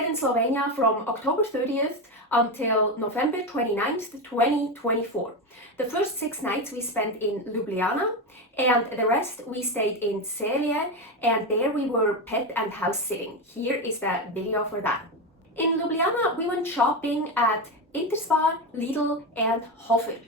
stayed in Slovenia from October 30th until November 29th, 2024. The first 6 nights we spent in Ljubljana, and the rest we stayed in Celje, and there we were pet and house sitting. Here is the video for that. In Ljubljana we went shopping at Interspar, Lidl and Hofer.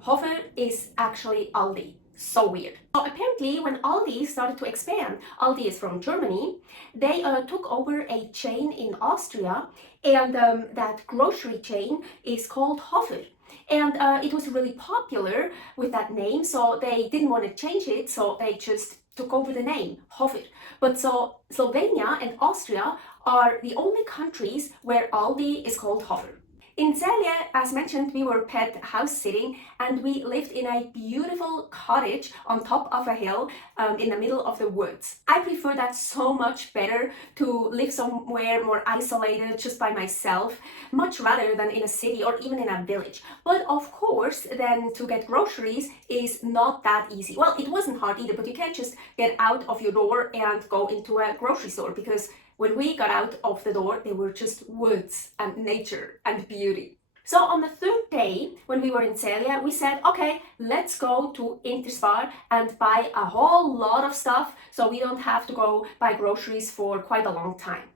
Hofer is actually Aldi. So weird. So apparently when Aldi started to expand, Aldi is from Germany, they took over a chain in Austria, and that grocery chain is called Hofer. And it was really popular with that name, so they didn't want to change it, so they just took over the name, Hofer. But so Slovenia and Austria are the only countries where Aldi is called Hofer. In Celje, as mentioned, we were pet house sitting, and we lived in a beautiful cottage on top of a hill in the middle of the woods. I prefer that so much better to live somewhere more isolated just by myself, much rather than in a city or even in a village. But of course, then to get groceries is not that easy. Well, it wasn't hard either, but you can't just get out of your door and go into a grocery store, because when we got out of the door, they were just woods and nature and beauty. So on the third day, when we were in Celje, we said, okay, let's go to Interspar and buy a whole lot of stuff so we don't have to go buy groceries for quite a long time.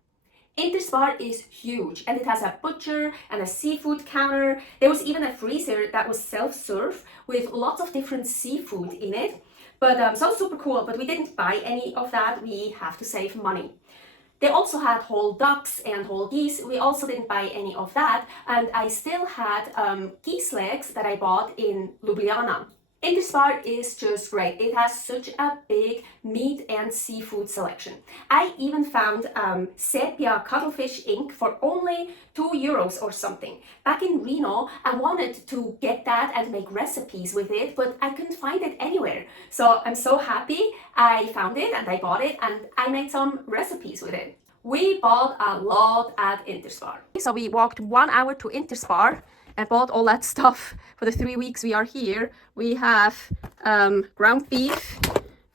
Interspar is huge, and it has a butcher and a seafood counter. There was even a freezer that was self-serve with lots of different seafood in it. But so super cool, but we didn't buy any of that. We have to save money. They also had whole ducks and whole geese. We also didn't buy any of that, and I still had geese legs that I bought in Ljubljana. Interspar is just great. It has such a big meat and seafood selection. I even found sepia cuttlefish ink for only €2 or something. Back in Reno, I wanted to get that and make recipes with it, but I couldn't find it anywhere. So I'm so happy I found it and I bought it, and I made some recipes with it. We bought a lot at Interspar. So we walked 1 hour to Interspar and bought all that stuff for the 3 weeks we are here. We have ground beef,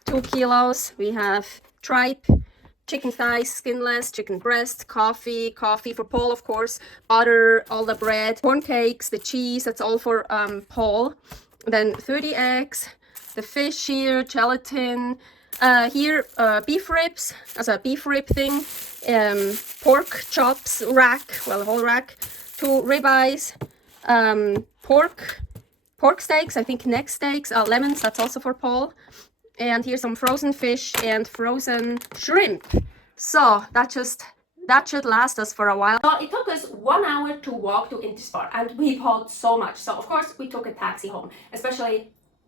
2 kilos. We have tripe, chicken thighs, skinless, chicken breast, coffee for Paul, of course, butter, all the bread, corn cakes, the cheese, that's all for Paul. Then 30 eggs, the fish here, gelatin, here beef ribs, as a beef rib thing, pork chops rack, well, a whole rack, 2 ribeyes, pork steaks, I think neck steaks, lemons, that's also for Paul. And here's some frozen fish and frozen shrimp. So that should last us for a while. So it took us 1 hour to walk to Interspar, and we bought so much. So of course we took a taxi home, especially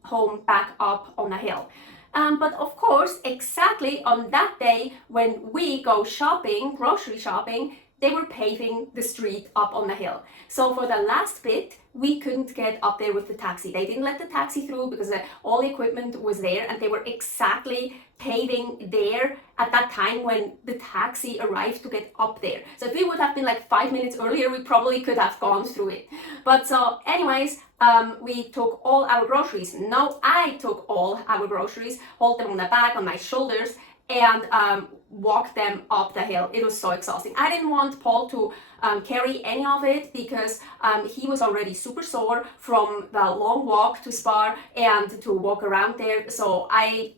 home back up on a hill. But of course, exactly on that day when we go shopping, grocery shopping, they were paving the street up on the hill. So for the last bit, we couldn't get up there with the taxi. They didn't let the taxi through because all the equipment was there, and they were exactly paving there at that time when the taxi arrived to get up there. So if we would have been like 5 minutes earlier, we probably could have gone through it. But so anyways, we took all our groceries. No, I took all our groceries, hold them on the back, on my shoulders, and walk them up the hill. It was so exhausting. I didn't want Paul to carry any of it because he was already super sore from the long walk to Spar and to walk around there. So I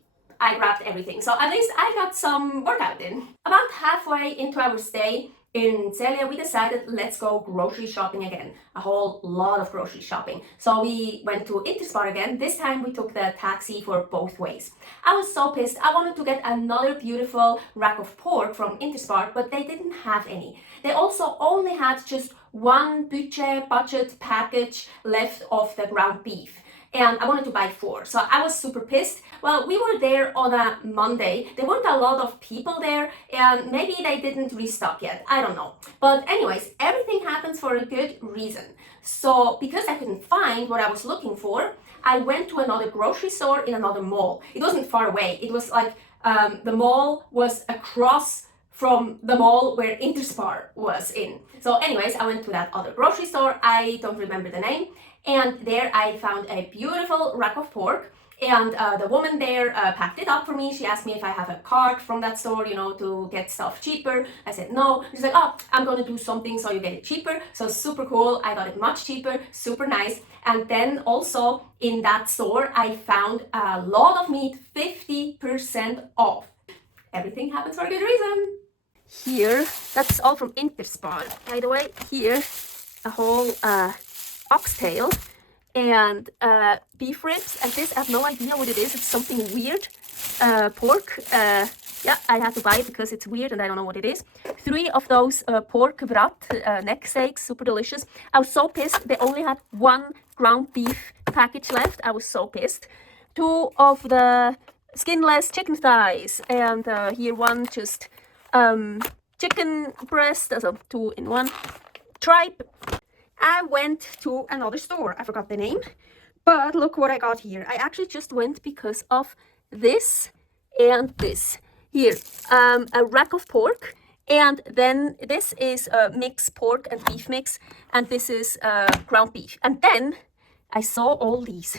grabbed everything. So at least I got some workout in. About halfway into our stay in Celje, we decided let's go grocery shopping again. A whole lot of grocery shopping. So we went to Interspar again. This time we took the taxi for both ways. I was so pissed. I wanted to get another beautiful rack of pork from Interspar, but they didn't have any. They also only had just one budget package left of the ground beef, and I wanted to buy 4. So I was super pissed. Well, we were there on a Monday. There weren't a lot of people there, and maybe they didn't restock yet. I don't know. But anyways, everything happens for a good reason. So because I couldn't find what I was looking for, I went to another grocery store in another mall. It wasn't far away. It was like the mall was across from the mall where Interspar was in. So anyways, I went to that other grocery store. I don't remember the name. And there I found a beautiful rack of pork. and the woman there packed it up for me. She asked me if I have a card from that store, you know, to get stuff cheaper. I said no. She's like, oh, I'm gonna do something so you get it cheaper. So super cool. I got it much cheaper, super nice. And then also in that store, I found a lot of meat 50% off. Everything happens for a good reason. Here, that's all from Interspar, by the way. Here, a whole oxtail and beef ribs, and this, I have no idea what it is. It's something weird. Pork. Yeah, I had to buy it because it's weird and I don't know what it is. 3 of those pork brat, neck steaks, super delicious. I was so pissed. They only had 1 ground beef package left. I was so pissed. 2 of the skinless chicken thighs, and here 1 just chicken breast, so 2 in 1. Tripe. I went to another store. I forgot the name, but look what I got here. I actually just went because of this and this. Here, a rack of pork, and then this is mixed pork and beef mix, and this is ground beef. And then I saw all these.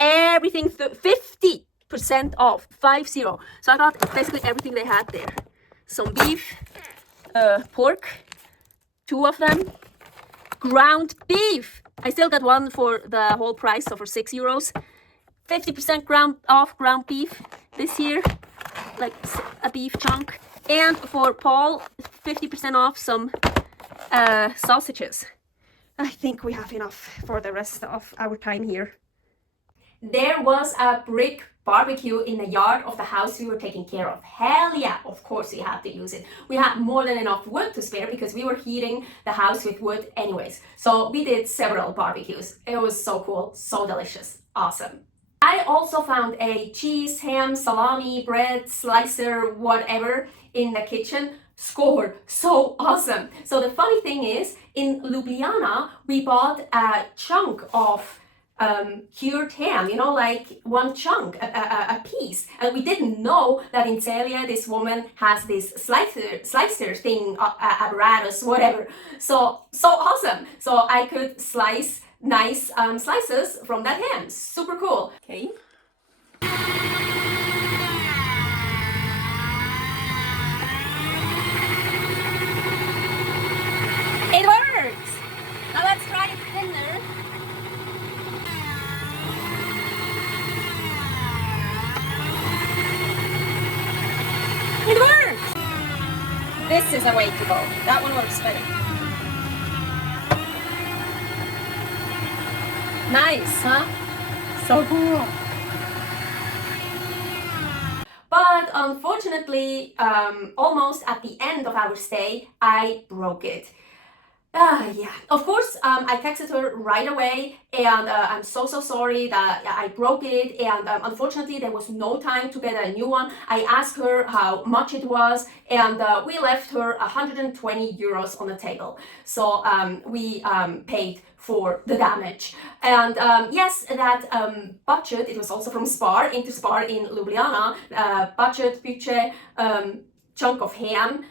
Everything 50% off, 50. So I got basically everything they had there. Some beef, pork, 2 of them. Ground beef. I still got 1 for the whole price, so for €6. 50% ground beef this year, like a beef chunk. And for Paul, 50% off some sausages. I think we have enough for the rest of our time here. There was a brick barbecue in the yard of the house we were taking care of. Hell yeah, of course we had to use it. We had more than enough wood to spare because we were heating the house with wood anyways. So we did several barbecues. It was so cool, so delicious, awesome. I also found a cheese, ham, salami, bread, slicer, whatever in the kitchen. Score, so awesome. So the funny thing is, in Ljubljana, we bought a chunk of cured ham, you know, like 1 chunk, a piece, and we didn't know that in Celia this woman has this slicer thing, apparatus, whatever. So awesome. So I could slice nice slices from that ham. Super cool. Okay. It works. Now let's try it thinner. It works! This is a way to go. That one works better. Nice, huh? So cool. But unfortunately, almost at the end of our stay, I broke it. Yeah, of course, I texted her right away, and I'm so sorry that I broke it, and unfortunately there was no time to get a new one. I asked her how much it was, and we left her €120 on the table. So we paid for the damage. And yes, that budget, it was also from Spar, Interspar in Ljubljana, budget chunk of ham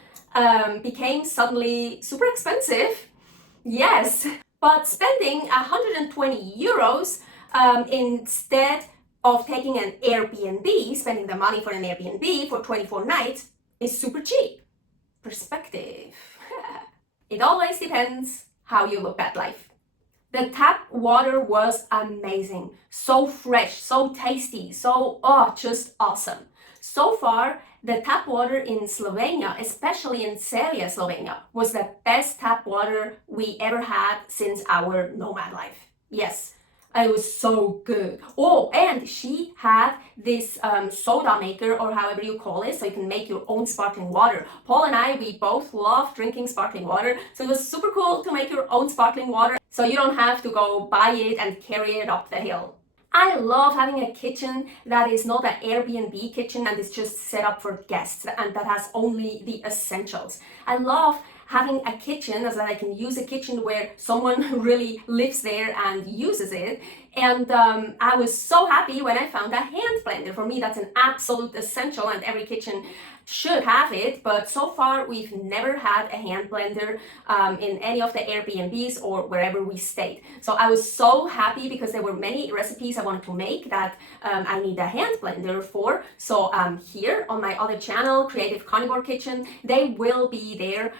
became suddenly super expensive. Yes, but spending €120 instead of taking an Airbnb, spending the money for an Airbnb for 24 nights is super cheap. Perspective. It always depends how you look at life. The tap water was amazing. So fresh, so tasty, so, just awesome. So far, the tap water in Slovenia, especially in Celje, Slovenia, was the best tap water we ever had since our Nomad Life. Yes, it was so good. Oh, and she had this soda maker, or however you call it, so you can make your own sparkling water. Paul and I, we both love drinking sparkling water, so it was super cool to make your own sparkling water, so you don't have to go buy it and carry it up the hill. I love having a kitchen that is not an Airbnb kitchen and is just set up for guests and that has only the essentials. I love having a kitchen, as that I can use a kitchen where someone really lives there and uses it. And I was so happy when I found a hand blender. For me, that's an absolute essential, and every kitchen should have it, but so far we've never had a hand blender in any of the Airbnbs or wherever we stayed. So I was so happy because there were many recipes I wanted to make that I need a hand blender for. So here on my other channel, Creative Carnivore Kitchen, they will be there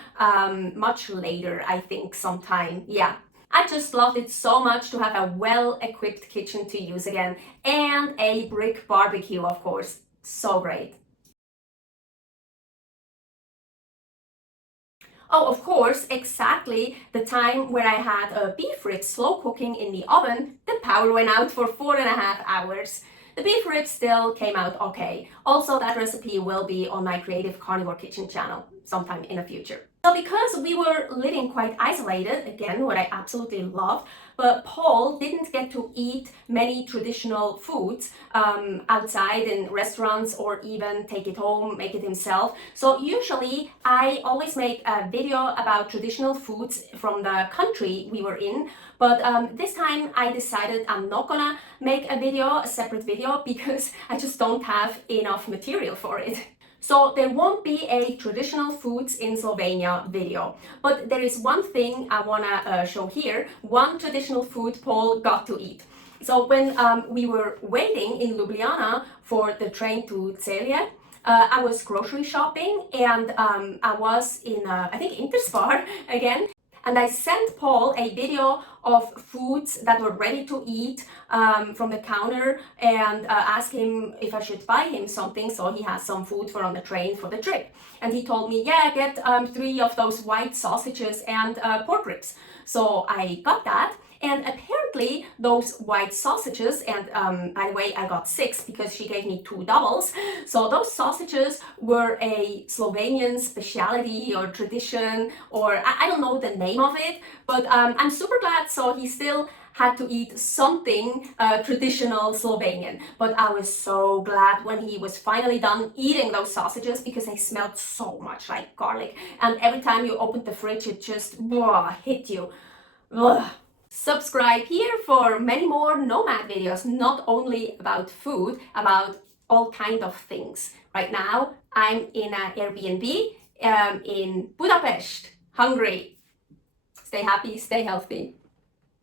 much later, I think sometime. Yeah. I just loved it so much to have a well-equipped kitchen to use again, and a brick barbecue, of course. So great. Oh, of course, exactly the time where I had a beef rib slow cooking in the oven, the power went out for 4.5 hours. The beef rib still came out okay. Also, that recipe will be on my Creative Carnivore Kitchen channel sometime in the future. So because we were living quite isolated, again, what I absolutely love, but Paul didn't get to eat many traditional foods outside in restaurants or even take it home, make it himself. So usually I always make a video about traditional foods from the country we were in, but this time I decided I'm not gonna make a separate video, because I just don't have enough material for it. So there won't be a traditional foods in Slovenia video, but there is one thing I wanna show here, one traditional food Paul got to eat. So when we were waiting in Ljubljana for the train to Celje, I was grocery shopping, and I was in, I think, Interspar again. And I sent Paul a video of foods that were ready to eat from the counter, and asked him if I should buy him something so he has some food for on the train for the trip. And he told me, yeah, get 3 of those white sausages and pork ribs. So I got that. And apparently those white sausages, and by the way, I got 6 because she gave me 2 doubles. So those sausages were a Slovenian specialty or tradition, or I don't know the name of it, but I'm super glad. So he still had to eat something traditional Slovenian. But I was so glad when he was finally done eating those sausages, because they smelled so much like garlic. And every time you opened the fridge, it just hit you. Ugh. Subscribe here for many more Nomad videos, not only about food, about all kind of things. Right now, I'm in an Airbnb in Budapest, Hungary. Stay happy, stay healthy.